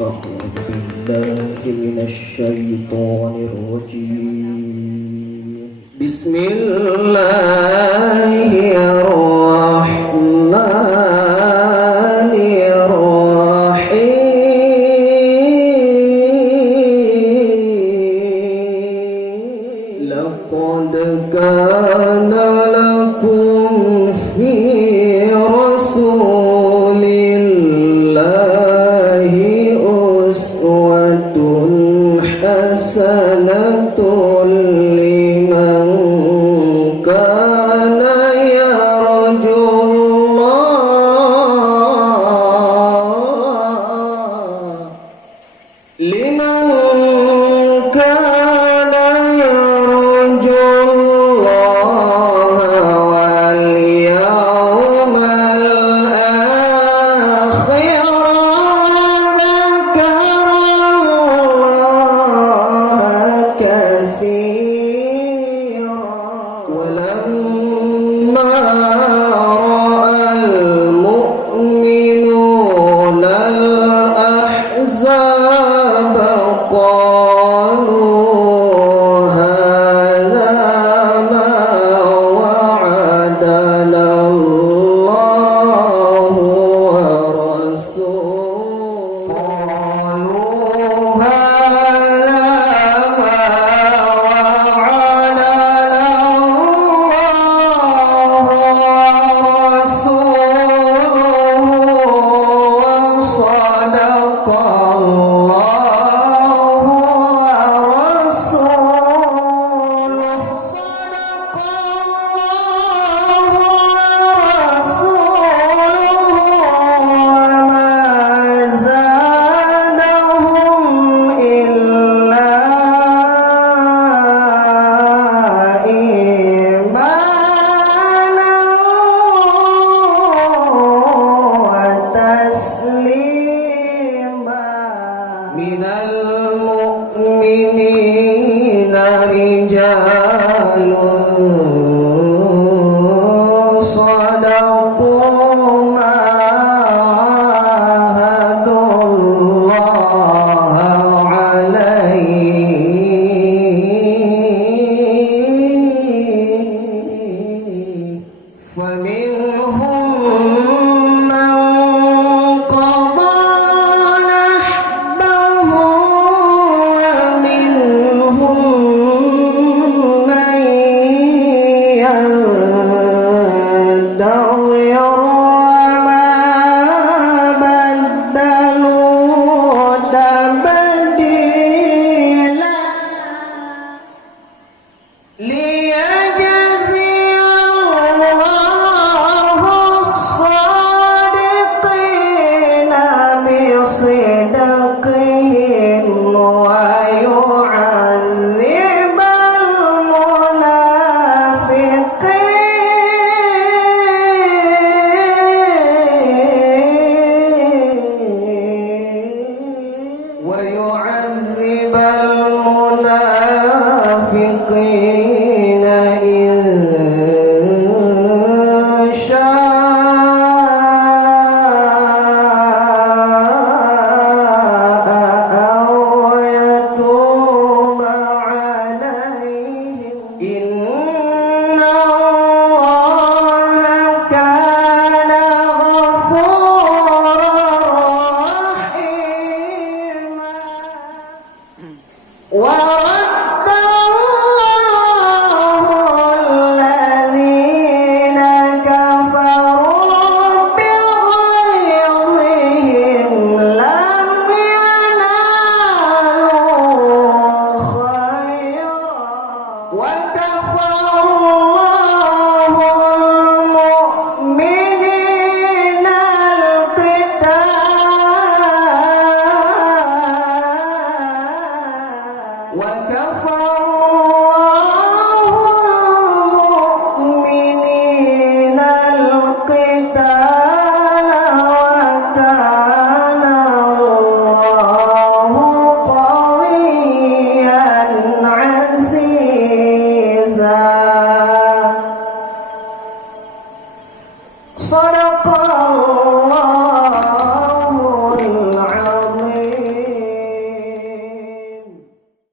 أعوذ بالله من الشيطان الرجيم. بسم الله الرحمن الرحيم. لقد كان لكم في رسول الله أسوة حسنة لمن كان يرجو الله واليوم الآخر وذكر الله كثيرا. ولما رأى المؤمنون الأحزاب قالوا هذا ما وعدنا الله ورسوله. قالوا هذا ما وعدنا الله ورسوله وصدق الله ورسوله. صدق الله ورسوله وما زادهم إلا إيمانا وتسليما. من المؤمنين رجال صدقوا ما عاهدوا الله عليه. فمنهم من قضى نحبه ومنهم من ينتظر وما بدلوا تبديلا. ليجزي الله الصادقين بصدقهم ويعذب المنافقين إن شاء أو يتوب عليهم. إن الله كان غفورا رحيما. ورد الله الذين كفروا بغيظهم لم ينالوا خيرا وكفى الله المؤمنين القتال. وكفى الله المؤمنين القتال وكان الله قويا عزيزا. صدق